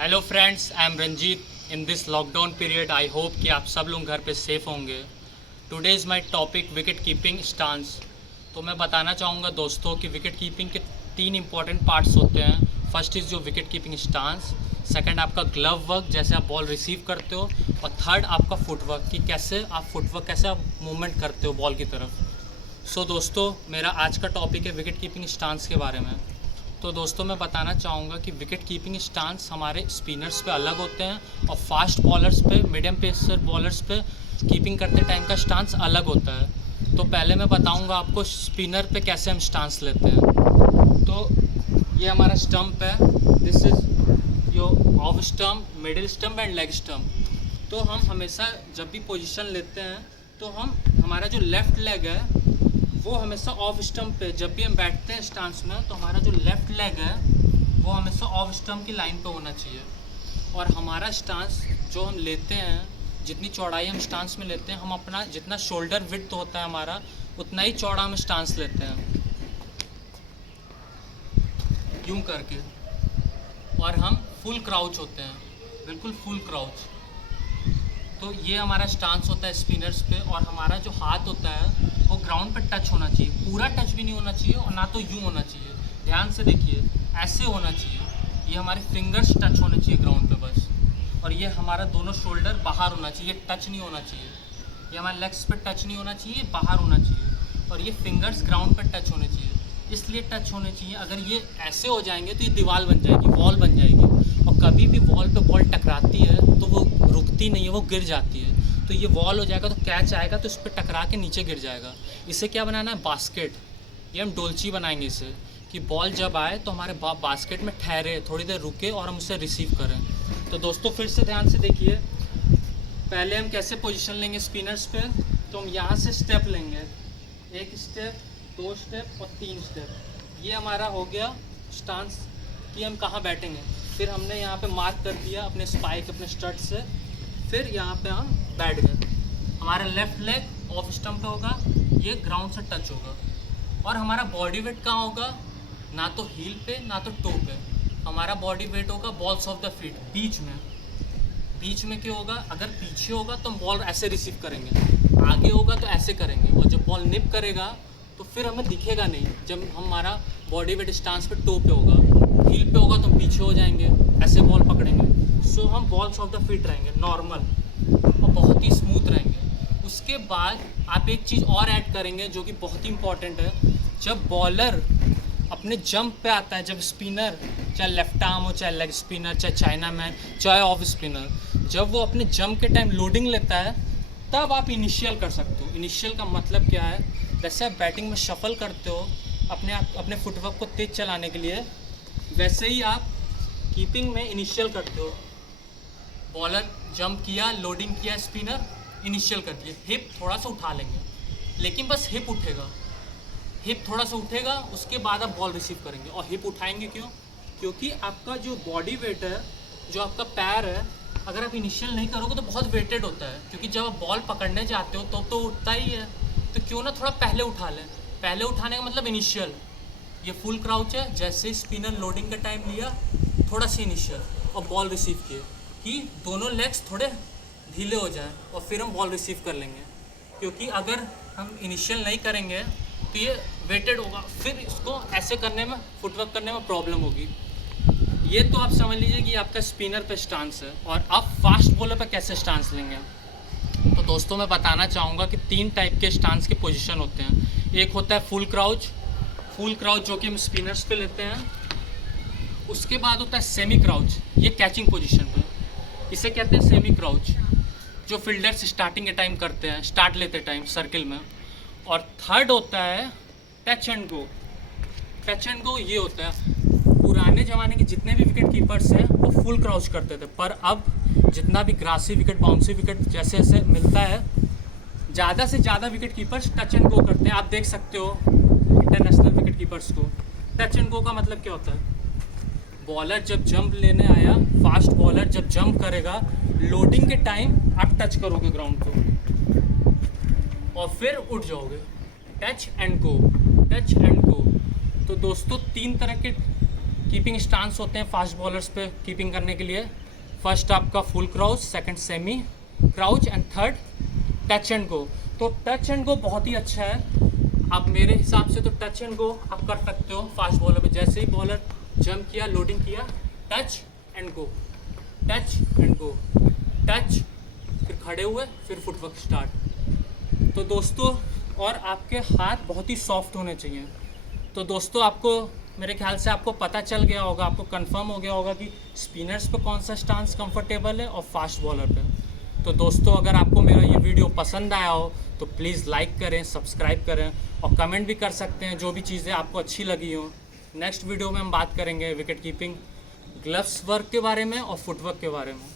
Hello friends, I am Ranjit. In this lockdown period I hope कि आप सब लोग घर पे सेफ होंगे। Today is my topic wicket keeping stance. तो मैं बताना चाहूँगा दोस्तों कि विकेट कीपिंग के तीन इंपॉर्टेंट पार्ट्स होते हैं। फर्स्ट इज़ जो विकेट कीपिंग स्टांस, सेकंड आपका ग्लव वर्क जैसे आप बॉल रिसीव करते हो, और थर्ड आपका फुटवर्क कि कैसे आप मूवमेंट करते हो बॉल की तरफ। सो दोस्तों, मेरा आज का टॉपिक है विकेट कीपिंग स्टांस के बारे में। तो दोस्तों, मैं बताना चाहूँगा कि विकेट कीपिंग स्टांस हमारे स्पिनर्स पे अलग होते हैं और फास्ट बॉलर्स पे, मीडियम पेसर बॉलर्स पे कीपिंग करते टाइम का स्टांस अलग होता है। तो पहले मैं बताऊँगा आपको स्पिनर पे कैसे हम स्टांस लेते हैं। तो ये हमारा स्टंप है, this is your off stump, middle stump and leg stump. तो हम हमेशा जब भी पोजीशन लेते हैं तो हमारा जो लेफ़्ट लेग है वो हमेशा ऑफ स्टंप पे, जब भी हम बैठते हैं स्टांस में तो हमारा जो लेफ़्ट लेग है वो हमेशा ऑफ स्टंप की लाइन पे होना चाहिए। और हमारा स्टांस जो हम लेते हैं, जितनी चौड़ाई हम स्टांस में लेते हैं, हम अपना जितना शोल्डर विड्थ होता है हमारा उतना ही चौड़ा हम स्टांस लेते हैं, यूँ करके। और हम फुल क्राउच होते हैं, बिल्कुल फुल क्राउच। तो ये हमारा स्टांस होता है स्पिनर्स पे। और हमारा जो हाथ होता है वो ग्राउंड पे टच होना चाहिए, पूरा टच भी नहीं होना चाहिए और ना तो यूँ होना चाहिए। ध्यान से देखिए, ऐसे होना चाहिए। ये हमारे फिंगर्स टच होने चाहिए ग्राउंड पे बस। और ये हमारा दोनों शोल्डर बाहर होना चाहिए, टच नहीं होना चाहिए। ये हमारे लेग्स पे टच नहीं होना चाहिए, बाहर होना चाहिए। और ये फिंगर्स ग्राउंड पे टच होने चाहिए, इसलिए टच होने चाहिए। अगर ये ऐसे हो जाएंगे तो ये दीवार बन जाएगी, वॉल बन जाएगी। और कभी भी वॉल पे बॉल टकराती है तो वो रुकती नहीं है, वो गिर जाती है। तो ये वॉल हो जाएगा तो कैच आएगा तो इस पर टकरा के नीचे गिर जाएगा। इसे क्या बनाना है, बास्केट। ये हम डोलची बनाएंगे इसे, कि बॉल जब आए तो हमारे बास्केट में ठहरे, थोड़ी देर रुके और हम उसे रिसीव करें। तो दोस्तों फिर से ध्यान से देखिए, पहले हम कैसे पोजीशन लेंगे स्पिनर्स पे। तो हम यहाँ से स्टेप लेंगे, एक स्टेप, दो स्टेप और तीन स्टेप। ये हमारा हो गया स्टांस कि हम कहाँ बैठेंगे। फिर हमने यहाँ पे मार्क कर दिया अपने स्पाइक, अपने स्टड से। फिर यहाँ पे हम बैठ गए। हमारा लेफ़्ट लेग ऑफ स्टंप पे होगा, ये ग्राउंड से टच होगा। और हमारा बॉडी वेट कहाँ होगा, ना तो हील पे ना तो टो पे। हमारा बॉडी वेट होगा बॉल्स ऑफ द फीट, बीच में। बीच में क्या होगा, अगर पीछे होगा तो हम बॉल ऐसे रिसीव करेंगे, आगे होगा तो ऐसे करेंगे। और जब बॉल निप करेगा तो फिर हमें दिखेगा नहीं। जब हमारा बॉडी वेट स्टांस पे टो पे होगा, हील पे होगा तो हम पीछे हो जाएंगे, ऐसे बॉल पकड़ेंगे। सो हम बॉल्स ऑफ द फीट रहेंगे, नॉर्मल और बहुत ही स्मूथ रहेंगे। उसके बाद आप एक चीज़ और ऐड करेंगे जो कि बहुत ही इंपॉर्टेंट है। जब बॉलर अपने जंप पे आता है, जब स्पिनर, चाहे लेफ्ट आर्म हो, चाहे लेग स्पिनर, चाहे चाइना मैन, चाहे ऑफ स्पिनर, जब वो अपने जंप के टाइम लोडिंग लेता है तब आप इनिशियल कर सकते हो। इनिशियल का मतलब क्या है, जैसे आप बैटिंग में शफल करते हो अपने फुटवर्क को तेज़ चलाने के लिए, वैसे ही आप कीपिंग में इनिशियल करते हो। बॉलर जंप किया, लोडिंग किया, स्पिनर इनिशियल कर दिए, हिप थोड़ा सा उठा लेंगे, लेकिन बस हिप उठेगा, हिप थोड़ा सा उठेगा, उसके बाद आप बॉल रिसीव करेंगे। और हिप उठाएंगे क्यों, क्योंकि आपका जो बॉडी वेट है, जो आपका पैर है, अगर आप इनिशियल नहीं करोगे तो बहुत वेटेड होता है। क्योंकि जब आप बॉल पकड़ने जाते हो तो उठता ही है, तो क्यों ना थोड़ा पहले उठा लें। पहले उठाने का मतलब इनिशियल। ये फुल क्राउच है, जैसे स्पिनर लोडिंग का टाइम लिया, थोड़ा सा इनिशियल और बॉल रिसीव किए, कि दोनों लेग्स थोड़े ढीले हो जाएं और फिर हम बॉल रिसीव कर लेंगे। क्योंकि अगर हम इनिशियल नहीं करेंगे तो ये वेटेड होगा, फिर इसको ऐसे करने में, फुटवर्क करने में प्रॉब्लम होगी। ये तो आप समझ लीजिए कि आपका स्पिनर पे स्टांस है। और आप फास्ट बॉलर पे कैसे स्टांस लेंगे। तो दोस्तों मैं बताना चाहूँगा कि तीन टाइप के स्टांस के पोजीशन होते हैं। एक होता है फुल क्राउच, जो कि हम स्पिनर्स पे लेते हैं। उसके बाद होता है सेमी क्राउच, ये कैचिंग पोजीशन पे, इसे कहते हैं सेमी क्राउच, जो फील्डर्स स्टार्टिंग के टाइम करते हैं, स्टार्ट लेते टाइम सर्किल में। और थर्ड होता है touch and go. Touch and go ये होता है, पुराने ज़माने के जितने भी विकेट कीपर्स हैं वो फुल क्राउच करते थे, पर अब जितना भी ग्रासी विकेट, बाउंसी विकेट जैसे जैसे मिलता है, ज़्यादा से ज़्यादा wicket keepers touch and go करते हैं। आप देख सकते हो इंटरनेशनल विकेट कीपर्स को। टच एंड गो का मतलब क्या होता है, बॉलर जब जंप लेने आया, फास्ट बॉलर जब जंप करेगा, लोडिंग के टाइम आप टच करोगे ग्राउंड को और फिर उठ जाओगे। Touch and go, touch and go. तो दोस्तों तीन तरह के कीपिंग स्टांस होते हैं फास्ट बॉलर्स पे कीपिंग करने के लिए। फर्स्ट आपका full crouch, second semi crouch and third touch and go. तो टच एंड गो बहुत ही अच्छा है। आप मेरे हिसाब से तो टच एंड गो आप कर सकते हो फास्ट बॉलर पे। जैसे ही बॉलर जंप किया, लोडिंग किया, touch and go, touch and go, touch, फिर खड़े हुए, फिर फुटवर्क स्टार्ट। तो दोस्तों, और आपके हाथ बहुत ही सॉफ्ट होने चाहिए। तो दोस्तों, आपको मेरे ख्याल से आपको पता चल गया होगा, आपको कंफर्म हो गया होगा कि स्पिनर्स पे कौन सा स्टांस कंफर्टेबल है और फास्ट बॉलर पे। तो दोस्तों, अगर आपको मेरा ये वीडियो पसंद आया हो तो प्लीज़ लाइक करें, सब्सक्राइब करें और कमेंट भी कर सकते हैं जो भी चीज़ें आपको अच्छी लगी हो। नेक्स्ट वीडियो में हम बात करेंगे विकेट कीपिंग ग्लव्स वर्क के बारे में और फुटवर्क के बारे में।